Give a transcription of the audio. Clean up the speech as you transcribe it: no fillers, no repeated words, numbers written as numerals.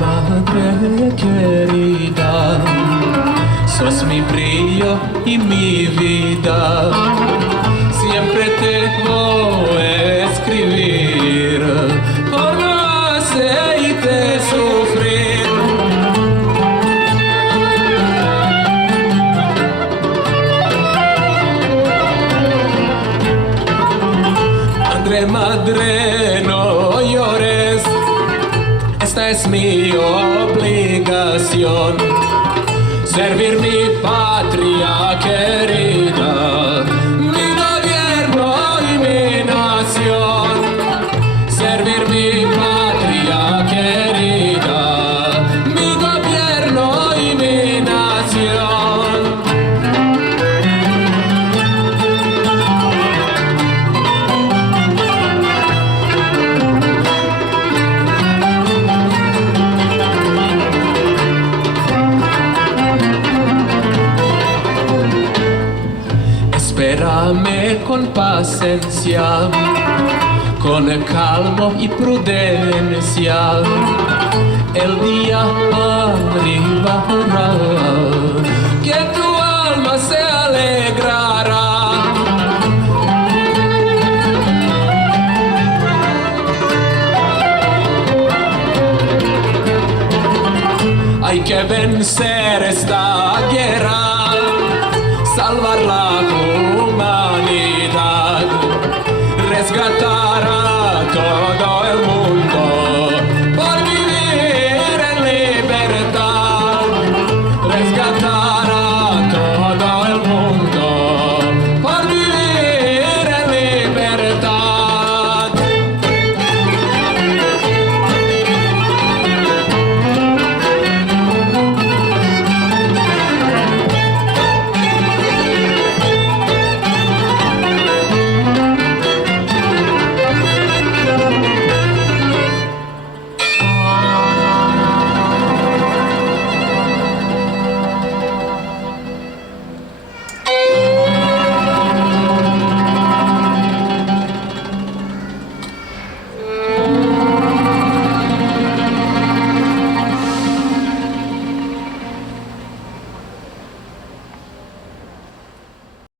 Madre querida, sos mi brillo y mi vida. Siempre te voy a escribir por no hacerte sufrir. Madre, no llores. Esta es mi obligación, servir mi patria querida, mi gobierno y mi nación. Servir mi patria querida, mi gobierno y mi nación. Espérame con paciencia, con calma y prudencia. El día arribará, que tu alma se alegrará. Hay que vencer esta guerra, salvar la